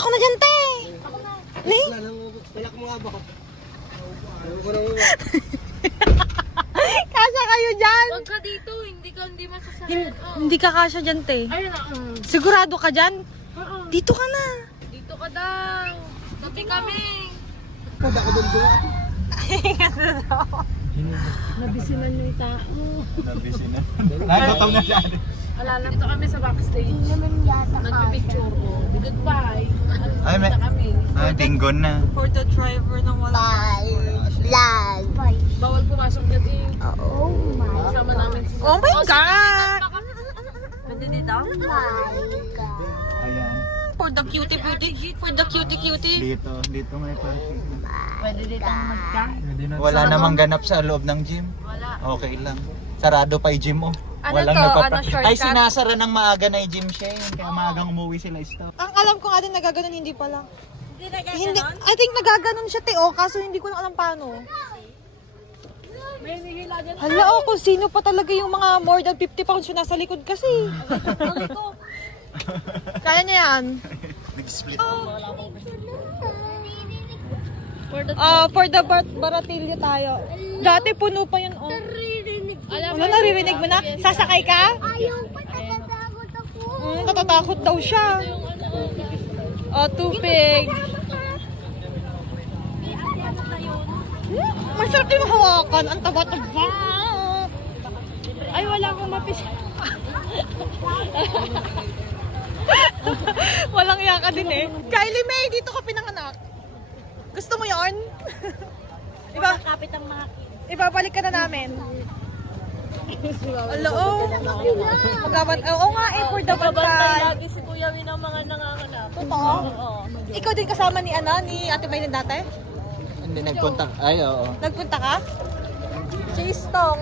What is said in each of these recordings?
Ako na dyan, te! Ni? Wala ko mga ba? Kasya kayo dyan! Huwag ka dito, hindi masasayad. Hindi ka kasya dyan, te. Ayun na. Sigurado ka dyan? Dito ka na. Dito ka daw. Tabi kami. Pwede ako doon doon. Nabisinan yung tao. Nabisinan. Nakakataw na siya. Alala, dito kami sa backstage. Nagpipicture ko. Goodbye. Ay, may... Na kami. dinggon na. For the driver ng wala. Bawal pumasok na din. Oh my Kasama namin si... Oh my God! Pwede dito? Ayan. For the cutie. For the cutie. Dito may parking. Pwede dito magka? Wala namang ganap sa loob ng gym. Wala. Okay lang. Sarado pa yung gym, oh. Ano Walang to? nagpa- Ano, shortcut? Ay, sinasara ng maaga na yung gym siya. Kaya maagang umuwi sila stop. Ang alam ko nga din nagaganon, hindi pala. Hindi, I think nagaganon siya, te. Oh, kaso hindi ko na alam paano. May nihila dyan. Hala, oh, kung sino pa talaga yung mga more than 50 pounds yung nasa likod kasi. Kaya niya yan. Nag-split. For the Baratillo tayo. Dati puno pa yun, oh. Ano, naririnig mo na? Sasakay ka? Ayaw pa, natatakot ako. Natatakot daw siya. Oh, tubig. Masarap din mahawakan. Ang taba-taba. Ay, wala akong mapis. Walang yaka din eh. Kylie May, dito ka pinanganak. Gusto mo yon? Kapit ang mga Ibabalik ka na namin. Alo, oh. Oo nga eh, for the bantay. lagi si Kuya Win ang mga nanganganak. Totoo? Oo. Ikaw din kasama ni Ate Maylin dati? Hindi nagpunta. Ay, oo. Nagpunta ka? Si Istong.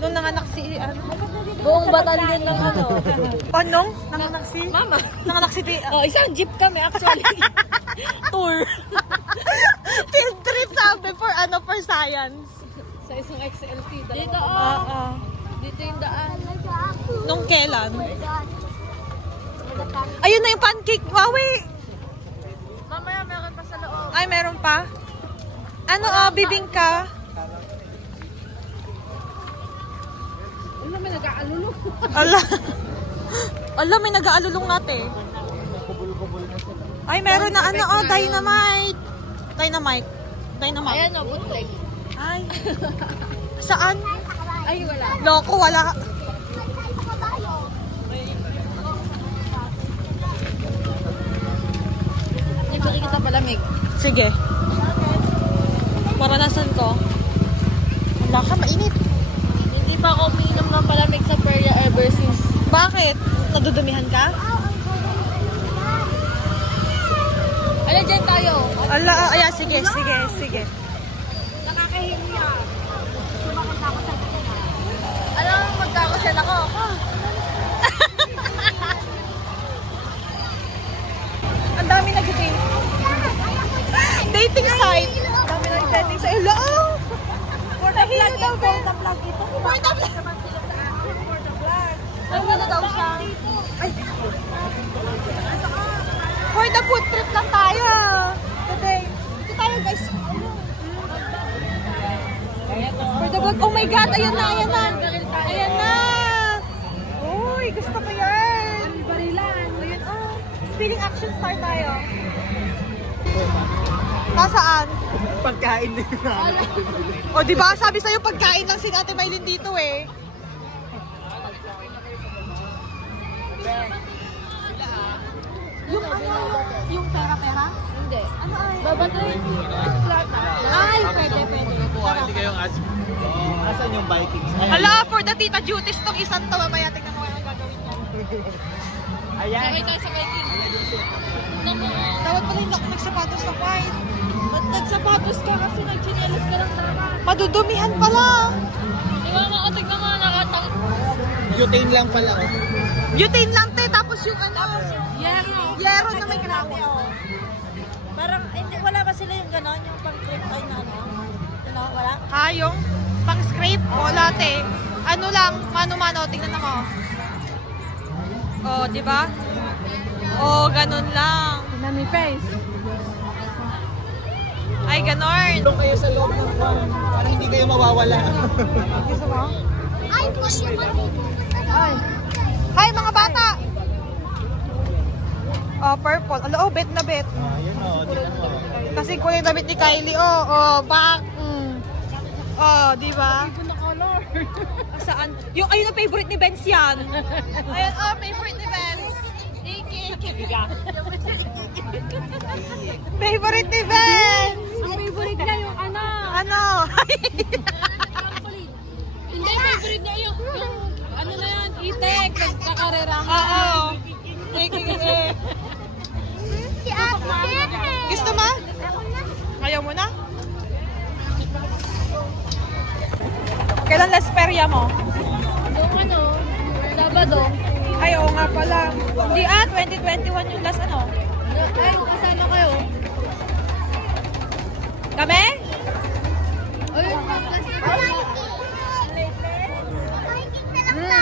Nung nanganak si, Buong batalyon ng ano. Anong? Nanganak si? Mama. Nanganak si Oh, isang jeep kami actually. Tour. Field trip sabi for science. Sa isang XLT. Dito Oo. Dito yung daan. Nung kailan? Ayun na yung pancake. Wawi! Mamaya meron pa sa loob. Ay, meron pa? Ano, bibingka? Ano may nag-aalulong? Ala, may nag-aalulong natin. Ay, meron na dynamite. Dynamite. Ayan o, bootleg. Ay. Saan? Ay, wala. Loko, wala. Nagpaki kita palamig. Sige. Maranasan ko. Wala ka, mainit. Hindi pa ako umiinom ng palamig sa Peria ever since. Bakit? Nadudumihan ka? Ano dyan tayo? Ala, ayan, sige. Nakakahiya. Alam mo, magkakasal ako. Ang dami nag-date. Dating site. Ang dami nag-dating site. Ala, For the vlog ito. For the vlog ito. For the vlog. Ay, wala daw siya. For the food trip lang tayo. Today. Ito tayo, guys. For the food. Oh my God, ayan na. Ayan na. Uy, gusto ko yan. Barilan. Ayan, oh. Feeling action star tayo. Nasaan? Pagkain din na. O, di ba? Sabi sa'yo, pagkain lang si Ate Maylin dito eh. Yung yung pera-pera? Hindi. Ano ay? Babatoy. Flat. Ay, pwede. Hindi kayong asan yung Vikings? Hala, for the tita duties tong isang to. Mamaya, tignan mo ang gagawin niya. Ayan. Sabay tayo sa Viking. Dapat pala hindi ako nagsapatos na white. Ba't nagsapatos ka kasi nagchinelas ka lang naman? Madudumihan pala. Iwan mo, tignan mo, nakatang. Butane lang pala, oh. Butane lang, te. Tapos yung ano, Yero. yero na may gramo. Parang, hindi, wala ba sila yung gano'n? Yung pang-trip ay na ano? Ano, wala? Yung pang scrape? Wala, te. Ano lang, mano-mano. Tingnan mo. Oh, di ba? Oh, ganun lang. Nami-face. Ay, ganon. Doon kayo sa loob ng kwan para hindi kayo mawawala. Gusto mo? Ay, kasi Ay. Hi, mga bata! Oh, purple. Alo, oh, bet na bet. Ayun o, tingnan mo. Kasi kulay damit ni Kylie, oh. Oh, back. Oh, di ba? Saan? Yung, ayun ang favorite ni Benz yan. Ayun, oh, favorite ni Benz. Favorite ni Benz! Ang favorite niya yung ano. Ano? Hindi, favorite niya yung ano na yan, itek. Nagkakarera. Oo. si ate. Gusto mo? Ayaw mo na? Kailan last perya mo? Yung ano, Sabado. Ay, oo nga pala. Hindi 2021 yung last ano. Ay, kasama kayo. Kami? Ayun,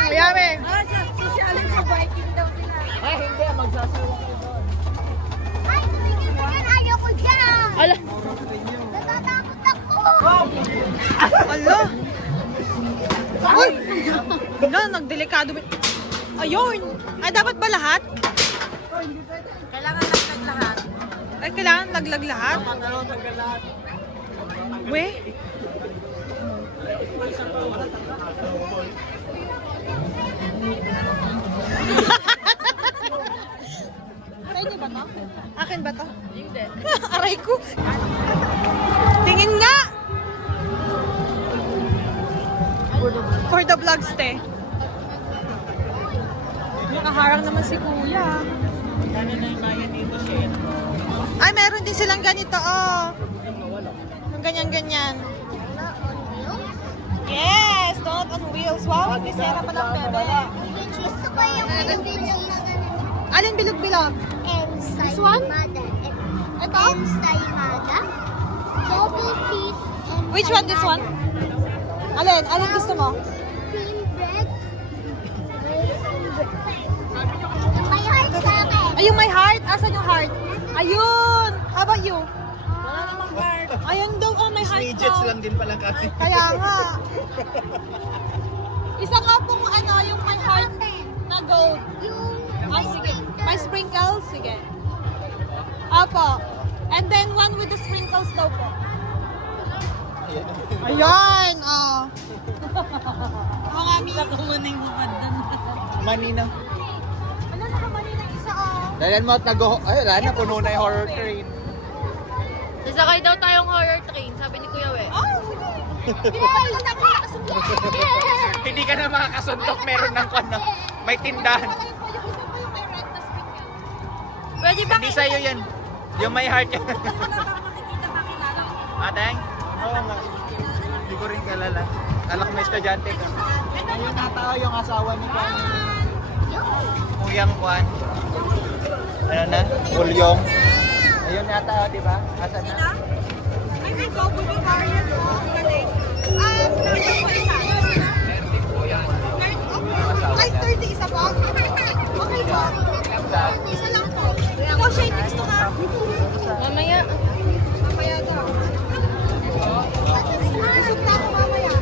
Yami. Ah, social sa biking daw sila. Ay, hindi. Magsasawa kayo doon. Ay, tumigil ka yan. Ayoko dyan. Ala. Natatakot ako. Ala. Uy! Ano, nagdelikado. Ayun. Ay, dapat ba lahat? Kailangan nagtag lahat. Ay, kailangan laglag lahat? We? Aray niyo ba to? Akin ba to? Hindi. Aray ko. Tingin nga! For the vlogs, te. Nakaharang naman si kuya. Ay, meron din silang ganito, oh. Yung ganyan-ganyan. Yes! Donut on wheels. Wow, magkisera pa lang, bebe. Gusto ko yung bilog-bilog na ganun. Alin bilog-bilog? This one? Ensaymada. Ito? Ensaymada. Double cheese. Which one, this one? Alin? Alin gusto mo? Cream bread. May heart sa akin. Ay, yung my heart. Asan yung heart? Ayun! How about you? Wala namang guard. Ayun daw, oh, my heart Midgets daw. lang din pala kami. Kaya nga. Isa nga pong ano, yung my heart na gold. Yung Ah, sige. My sprinkles? Sige. Apo. And then one with the sprinkles daw po. Ayan! Oh. Oo nga, Mi. Kumuning bukad doon. Manina. Ano, nakamali na isa, oh. Dalan mo at ay, wala na. Puno na yung horror train. Sasakay daw tayong horror train, sabi ni Kuya We. Oh, sige. Hindi ka na makakasuntok. Meron ng kano. May tindahan. Wala yung kuya ko, isa pa yung may red na sprinkles. Pwede ba Hindi sa'yo yan. Yung may heart yan. Wala bang makikita makilala ko? Ateng? Oo nga. Hindi ko rin kalala. Kala ko may estudyante ka. Ayun nata yung asawa ni Kwan. Kuyang Kwan. Ano na? Kulyong. Ayun yata, di ba? Asan na? Ay, may double yung barrier ko. Ang galing. Ito po isa. Ay, 30 isa po? Okay po. Isa lang po. Ikaw, Shane, gusto ka? Mamaya. Mamaya daw. Busog na ako mamaya.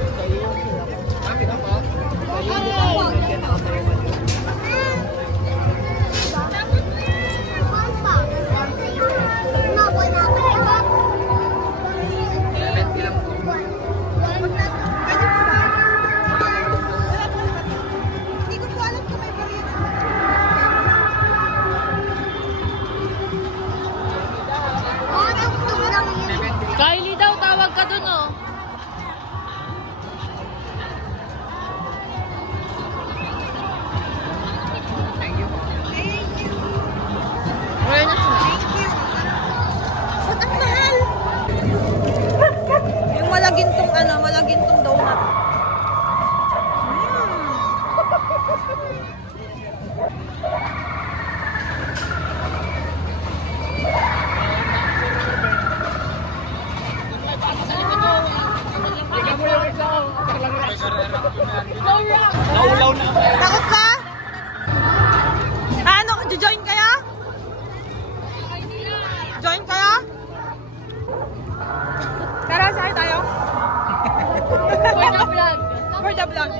vlog.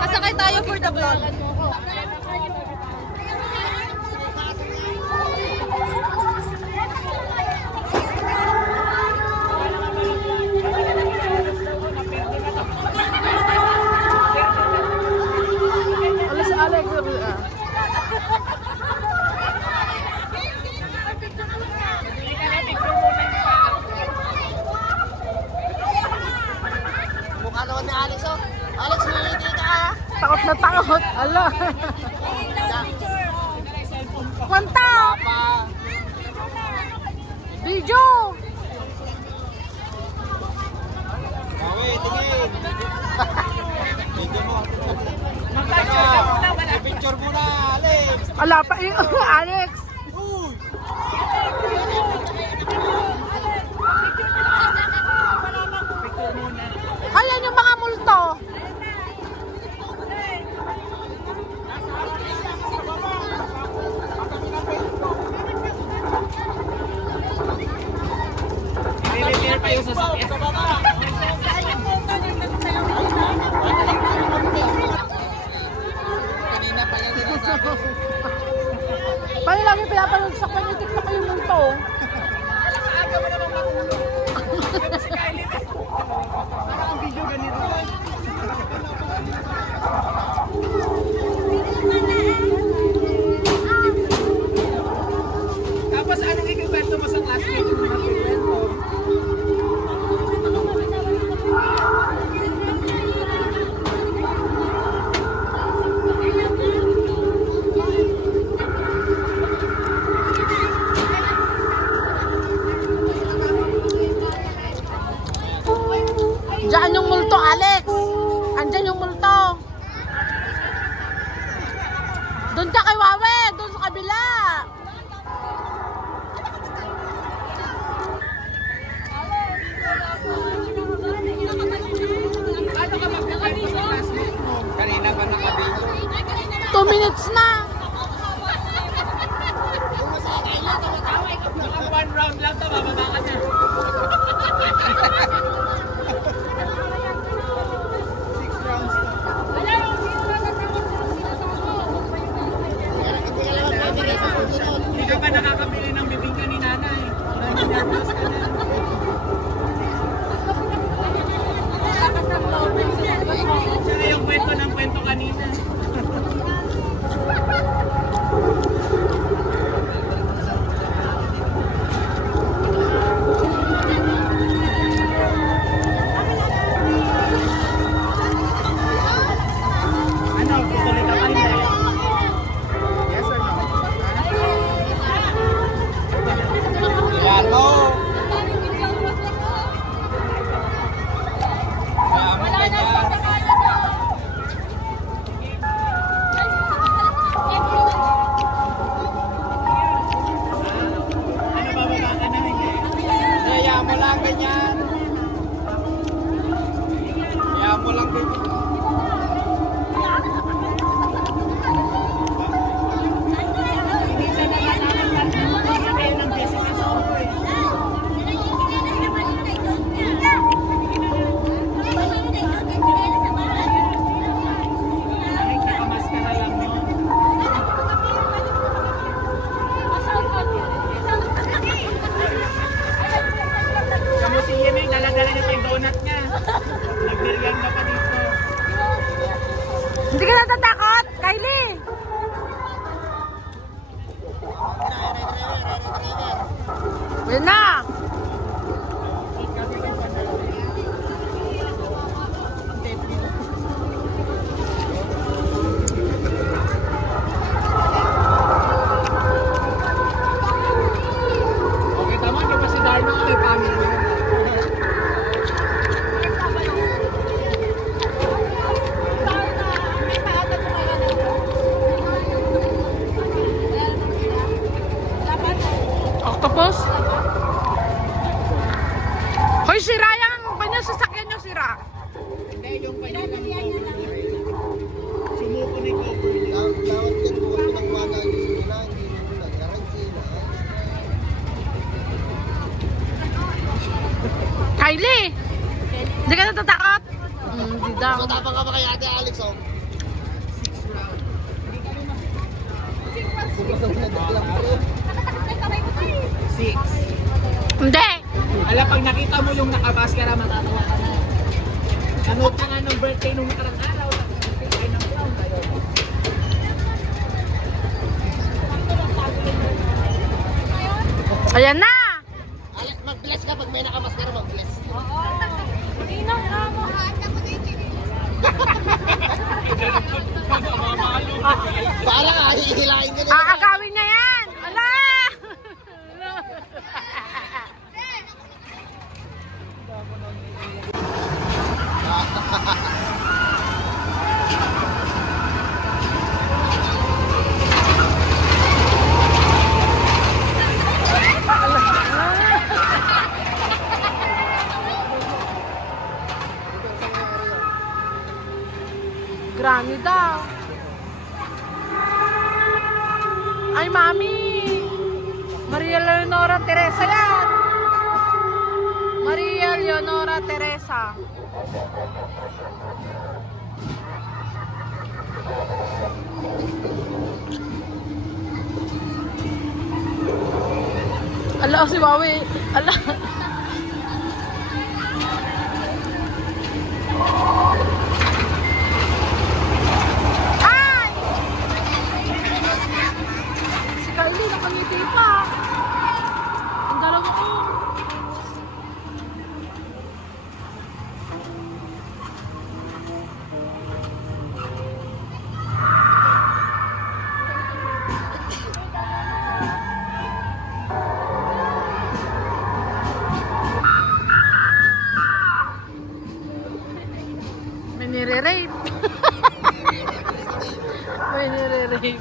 Sasakay tayo for the vlog. Ala si Alex. Mukha naman ni Alex, oh. Alex, hindi ka. Takot na takot. Ala. Kwanta. Video. Bawi, tingin. Video mo. Picture muna, Alex. Ala pa Alex. Ayan yung mga multo. Kanina pa yan sinasabi. Paano lagi pinapanood sa kanya TikTok yung multo? Tapos anong ikikwento mo sa classmate mo na kikwento? Diyan yung multo, Alex. Andyan yung multo. Doon ka kay Wawe. Doon sa kabila. Kanina pa nakabidyo. 2 minutes na. One round lang to, bababa ka na. Hindi ka pa nakakabili ng bibingka ni nanay. Nervous ka na. Siya na yung kwento ng kwento kanina. Ano, tutuloy ka kayo na. Yes or no? Yalo. Yaman ka dyan. Ano, bababa ka na, hindi? Kaya mo lang ganyan. Kaya mo lang ganyan. Minsan nakakapag kayo ng basic na sa ako eh. Kahit nakamaskara lang mo. Kamu si Yemi, dala-dala niya pa yung donut niya. Nagmeriang ka pa dito. Hindi ka natatakot, Kylie. Wala na. Okay, tama. Di ba si Darno kay family? Octopus? kay Ate Alex, oh. Six. Hindi! Alam, pag nakita mo yung nakabaskara, matatawa ka na. Nanood ka nga ng birthday nung nakarang araw. Birthday ng clown tayo. Ayan na! Alex, mag-bless ka pag may nakamaskara, mag-bless. Para ka, hihilain ka nila. Aagawin niya yan! Ala! Grammy daw. Ay, Mami! Maria Leonora Teresa yan! Maria Leonora Teresa. Ala, si Wawi. Ala. Ay! Si Kylie nakangiti pa. Ang dalawa ko. May nire-rape. May nire-rape.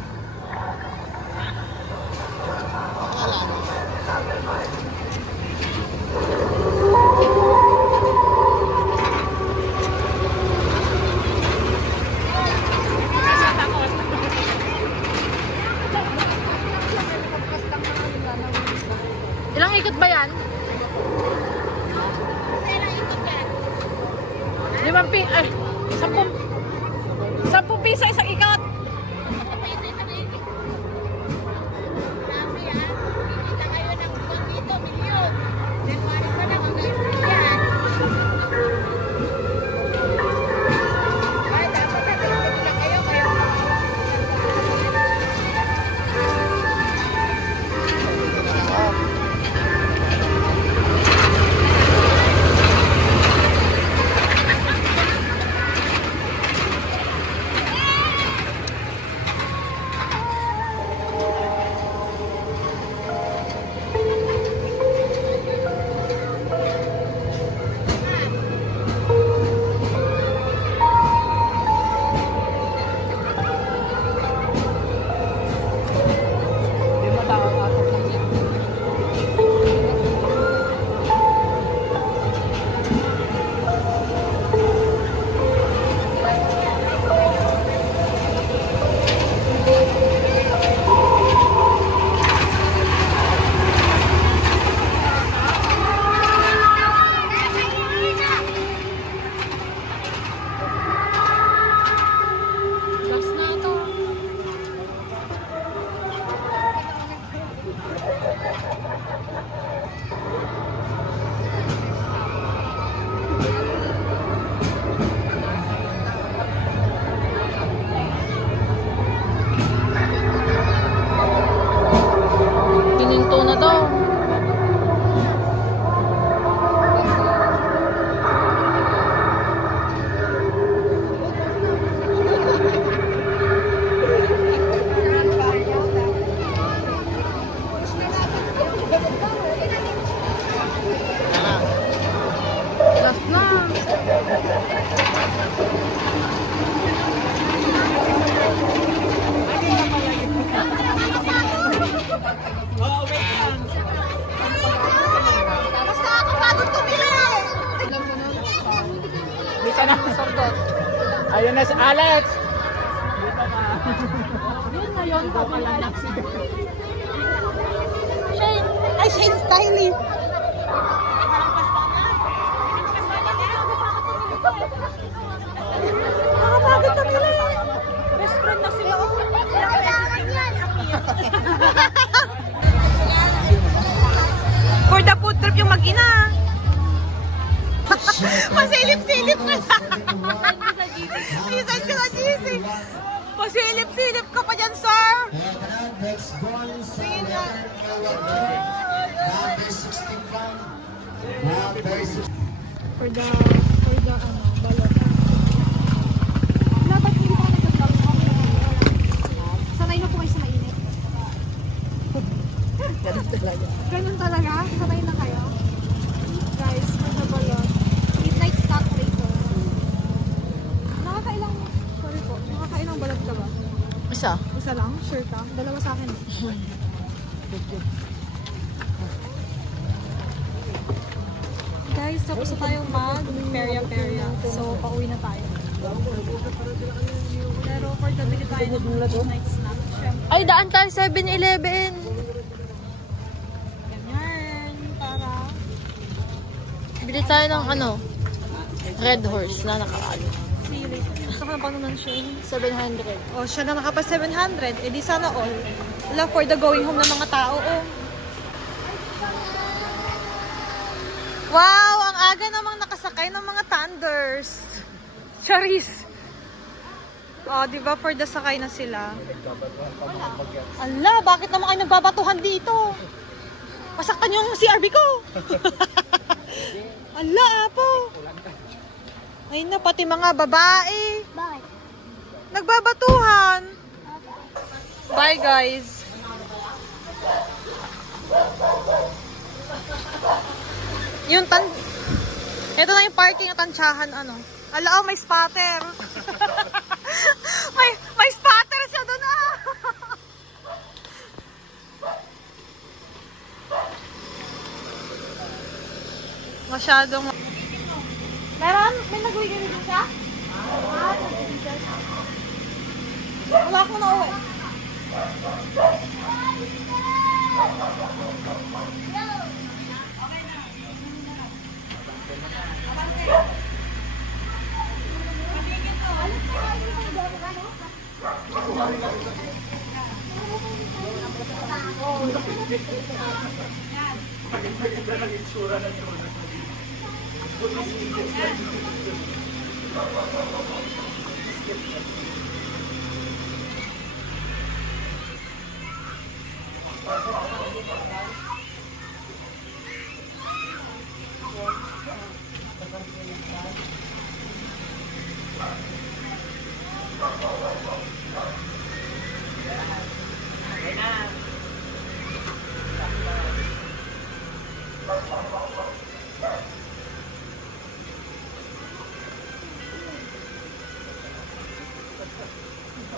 Ilang ikot ba yan? Limang pi... Ay, 10 piso isang ikot. Last na to. Hininto na to. Last na. Oh, wait lang. Basta ako pagod tumira eh. Hindi ka na. Ayun na si Alex. Yun na yun. Shane! Ay, Shane Kylie! Ako mag-ina. Pasilip-silip ka na. Ayusan ka na, GC. Pasilip-silip ka pa dyan, sir. Tingin nga. For the balot. Dapat hindi pa nag-vlog. Sanay na po kayo sa mainit. Ganun talaga? Sanay na kayo? Guys, for the balot. Midnight stock later. Nakakailang, sorry po, nakakailang balot ka ba? Isa. Isa lang? Sure ka? Dalawa sa akin. Guys, tapos na tayong mag-perya-perya. So, pauwi na tayo. Pero for the bili tayo ng midnight snack. Siyempre, Ay, daan tayo 7-Eleven. ganyan. Para... Bili tayo ng ano, Red Horse na nakaano. See you later. Saka na naman siya. 700. Oh, siya na nakapa 700. Eh di sana all. Wala for the going home ng mga tao. Oh. Wow! Ang aga namang nakasakay ng mga Thunders. Charis. Oh, di ba for the sakay na sila? Ala, bakit naman kayo nagbabatuhan dito? Pasaktan yung CRB ko. Ala, apo. Ay na, pati mga babae. Bakit? Nagbabatuhan. Bye, guys. Ito na yung parking at tansyahan, ano. Ala, oh, may spotter. may spotter siya doon, ah. Masyadong... Meron? May nag-uwi dito siya? Wala akong nauwi.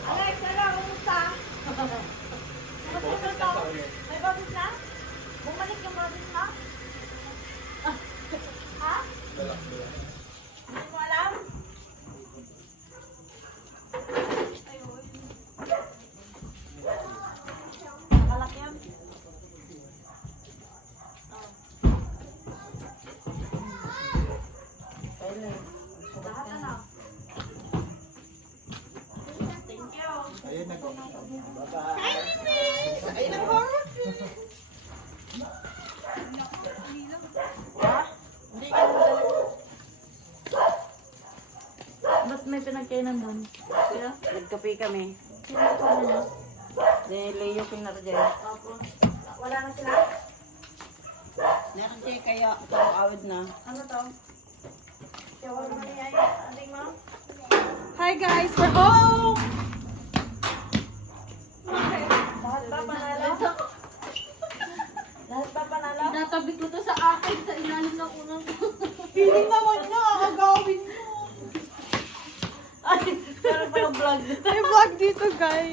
Alex, ano? Kumusta? May boses na? Bumalik yung boses mo? Ha? Hindi mo alam? Ayun. Malaki yan. Lahat ano? Thank you. Ayun na. Ayun ang horror. Ba't may pinagkainan doon? Nagkape kami. Ni Leo Pinarjay. Wala na sila? Meron siya kaya itong awid na. Ano to? Hi guys, we're home! Lahat ba panalo? Natabi ko to sa akin sa ilalim ng unang Feeling naman niya, kakagawin mo. Ay, pero pala vlog. May vlog dito guys.